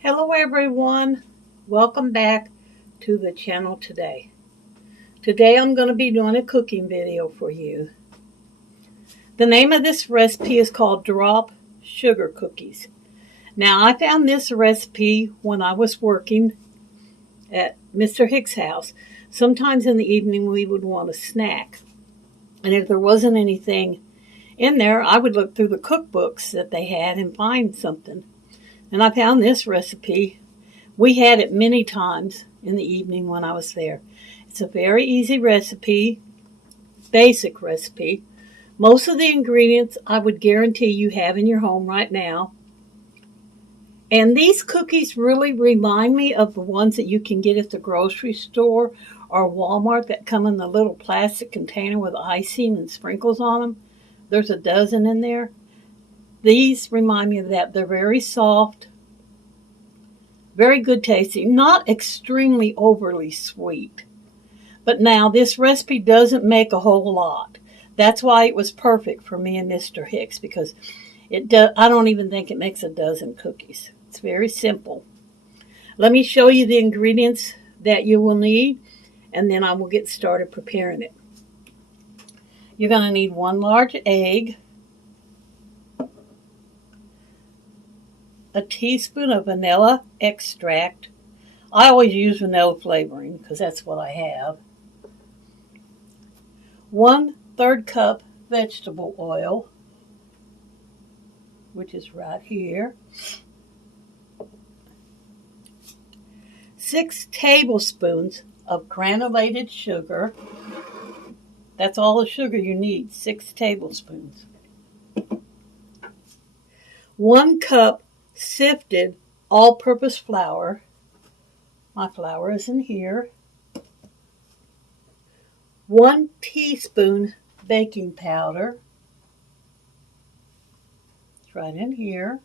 Hello everyone, welcome back to the channel today. Today I'm going to be doing a cooking video for you. The name of this recipe is called Drop Sugar Cookies. Now I found this recipe when I was working at Mr. Hicks' house. Sometimes in the evening we would want a snack. And if there wasn't anything in there, I would look through the cookbooks that they had and find something. And I found this recipe. We had it many times in the evening when I was there. It's a very easy recipe, basic recipe. Most of the ingredients I would guarantee you have in your home right now. And these cookies really remind me of the ones that you can get at the grocery store or Walmart that come in the little plastic container with icing and sprinkles on them. There's a dozen in there. These remind me of that. They're very soft, very good tasting, not extremely overly sweet. But now this recipe doesn't make a whole lot. That's why it was perfect for me and Mr. Hicks, because I don't even think it makes a dozen cookies. It's very simple. Let me show you the ingredients that you will need, and then I will get started preparing it. You're going to need 1 large egg, a teaspoon of vanilla extract. I always use vanilla flavoring because that's what I have. 1/3 cup vegetable oil, which is right here. 6 tablespoons of granulated sugar. That's all the sugar you need, 6 tablespoons. 1 cup sifted all-purpose flour. My flour is in here. 1 teaspoon baking powder. It's right in here.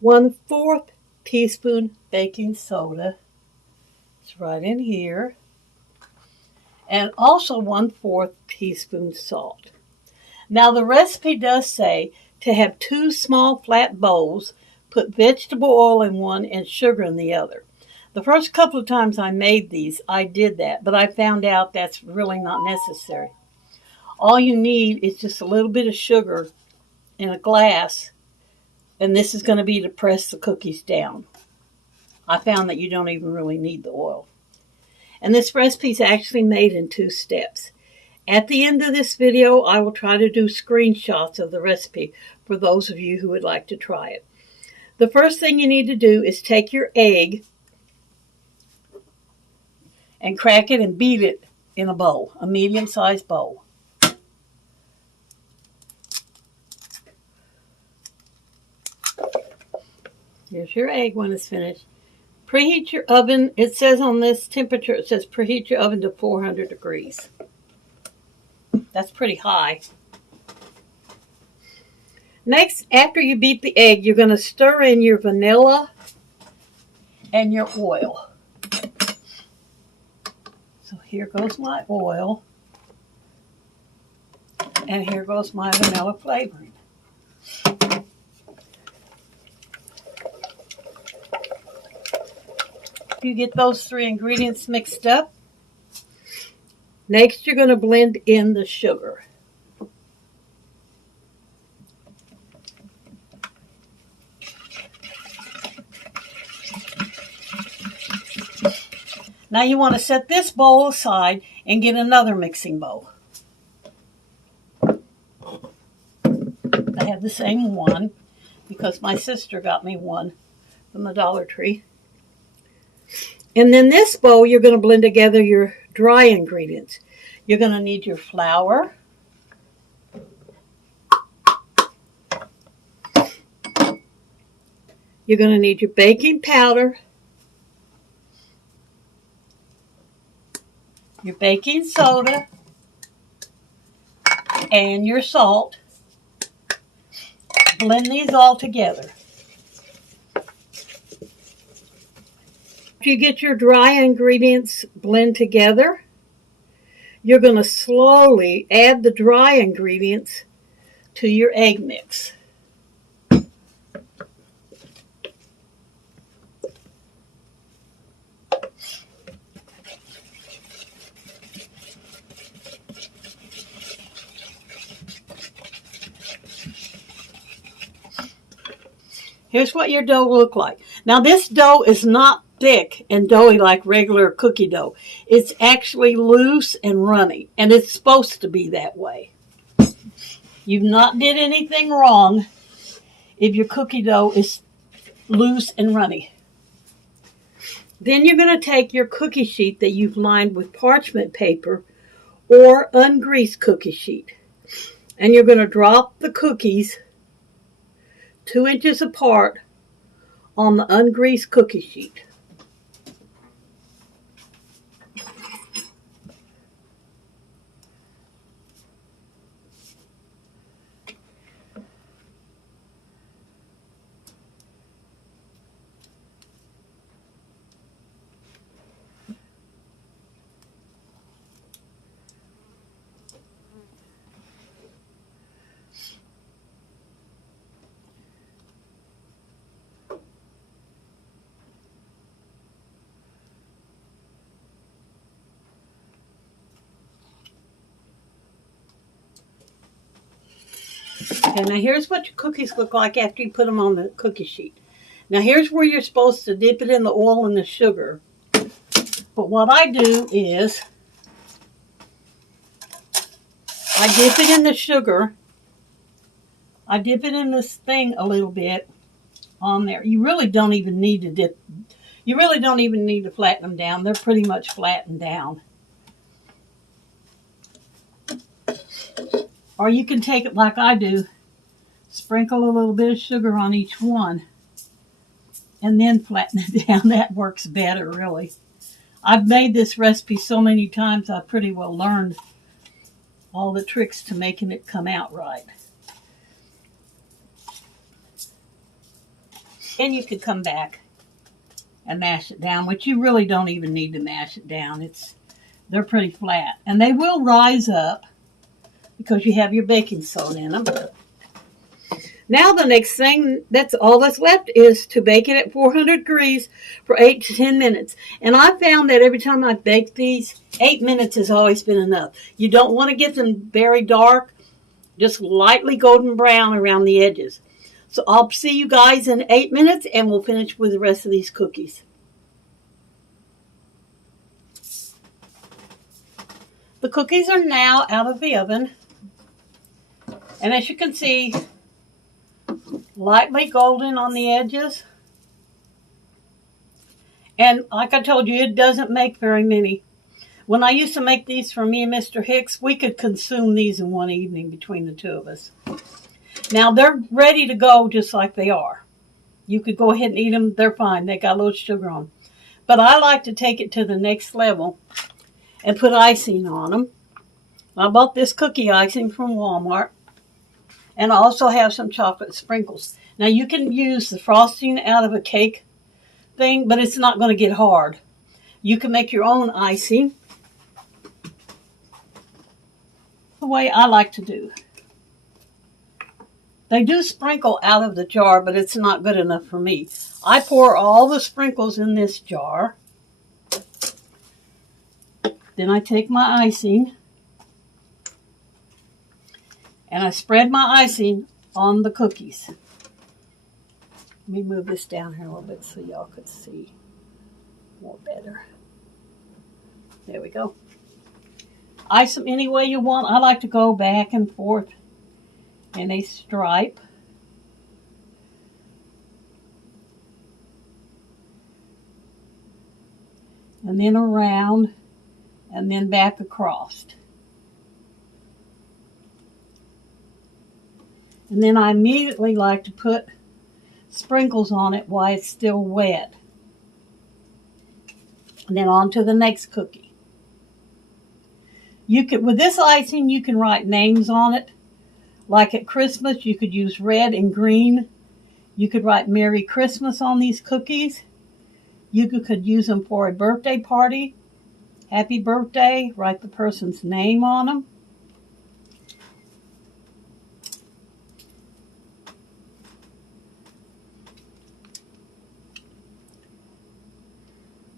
1/4 teaspoon baking soda. It's right in here. And also 1/4 teaspoon salt. Now the recipe does say to have 2 small flat bowls, put vegetable oil in one and sugar in the other. The first couple of times I made these, I did that, but I found out that's really not necessary. All you need is just a little bit of sugar in a glass, and this is going to be to press the cookies down. I found that you don't even really need the oil. And this recipe is actually made in 2 steps. At the end of this video, I will try to do screenshots of the recipe for those of you who would like to try it. The first thing you need to do is take your egg and crack it and beat it in a bowl, a medium-sized bowl. Here's your egg when it's finished. Preheat your oven. It says on this temperature, it says preheat your oven to 400 degrees. That's pretty high. Next, after you beat the egg, you're going to stir in your vanilla and your oil. So here goes my oil. And here goes my vanilla flavoring. You get those 3 ingredients mixed up. Next, you're going to blend in the sugar. Now you want to set this bowl aside and get another mixing bowl. I have the same one because my sister got me one from the Dollar Tree. And then this bowl, you're going to blend together your dry ingredients. You're going to need your flour, you're going to need your baking powder, your baking soda, and your salt. Blend these all together. After you get your dry ingredients blend together, you're going to slowly add the dry ingredients to your egg mix. Here's what your dough look like. Now this dough is not thick and doughy like regular cookie dough. It's actually loose and runny, and it's supposed to be that way. You've not did anything wrong if your cookie dough is loose and runny. Then you're going to take your cookie sheet that you've lined with parchment paper or ungreased cookie sheet, and you're going to drop the cookies 2 inches apart on the ungreased cookie sheet. Okay, now here's what your cookies look like after you put them on the cookie sheet. Now here's where you're supposed to dip it in the oil and the sugar. But what I do is I dip it in the sugar. I dip it in this thing a little bit on there. You really don't even need to dip. You really don't even need to flatten them down. They're pretty much flattened down. Or you can take it like I do. Sprinkle a little bit of sugar on each one. And then flatten it down. That works better, really. I've made this recipe so many times, I pretty well learned all the tricks to making it come out right. And you could come back and mash it down, which you really don't even need to mash it down. They're pretty flat. And they will rise up because you have your baking soda in them. Now the next thing, that's all that's left, is to bake it at 400 degrees for 8 to 10 minutes. And I found that every time I bake these, 8 minutes has always been enough. You don't want to get them very dark, just lightly golden brown around the edges. So I'll see you guys in 8 minutes and we'll finish with the rest of these cookies. The cookies are now out of the oven. And as you can see, lightly golden on the edges. And like I told you, it doesn't make very many. When I used to make these for me and Mr. Hicks, we could consume these in one evening between the two of us. Now they're ready to go just like they are. You could go ahead and eat them. They're fine. They got a little sugar on them. But I like to take it to the next level and put icing on them. I bought this cookie icing from Walmart. And I also have some chocolate sprinkles. Now you can use the frosting out of a cake thing, but it's not going to get hard. You can make your own icing the way I like to do. They do sprinkle out of the jar, but it's not good enough for me. I pour all the sprinkles in this jar. Then I take my icing and I spread my icing on the cookies. Let me move this down here a little bit so y'all could see more better. There we go. Ice them any way you want. I like to go back and forth in a stripe. And then around and then back across. And then I immediately like to put sprinkles on it while it's still wet. And then on to the next cookie. With this icing, you can write names on it. Like at Christmas, you could use red and green. You could write Merry Christmas on these cookies. You could use them for a birthday party. Happy birthday. Write the person's name on them.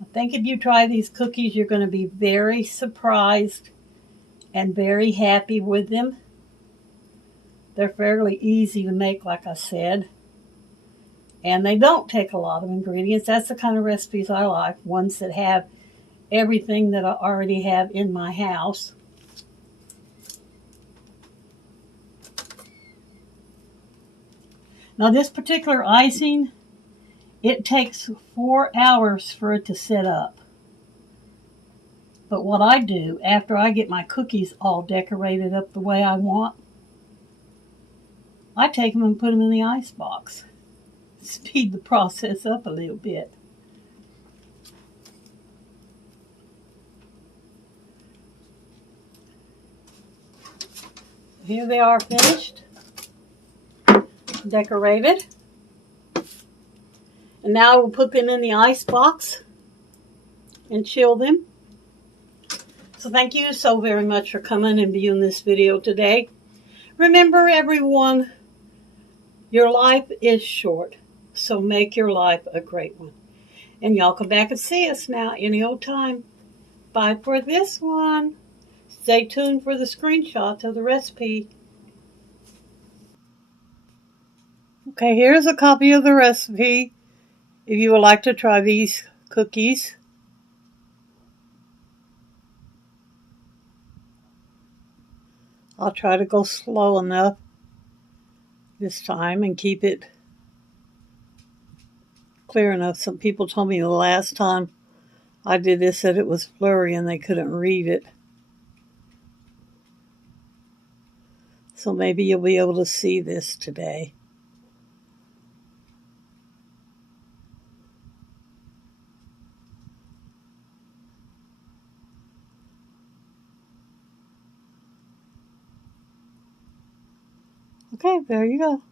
I think if you try these cookies, you're going to be very surprised and very happy with them. They're fairly easy to make, like I said. And they don't take a lot of ingredients. That's the kind of recipes I like, ones that have everything that I already have in my house. Now this particular icing, it takes 4 hours for it to set up. But what I do, after I get my cookies all decorated up the way I want, I take them and put them in the ice box. Speed the process up a little bit. Here they are finished, decorated. And now I will put them in the ice box and chill them. So thank you so very much for coming and viewing this video today. Remember, everyone, your life is short, so make your life a great one. And y'all come back and see us now any old time. Bye for this one. Stay tuned for the screenshots of the recipe. Okay, here's a copy of the recipe if you would like to try these cookies. I'll try to go slow enough this time and keep it clear enough. Some people told me the last time I did this that it was blurry and they couldn't read it. So maybe you'll be able to see this today. Okay, there you go.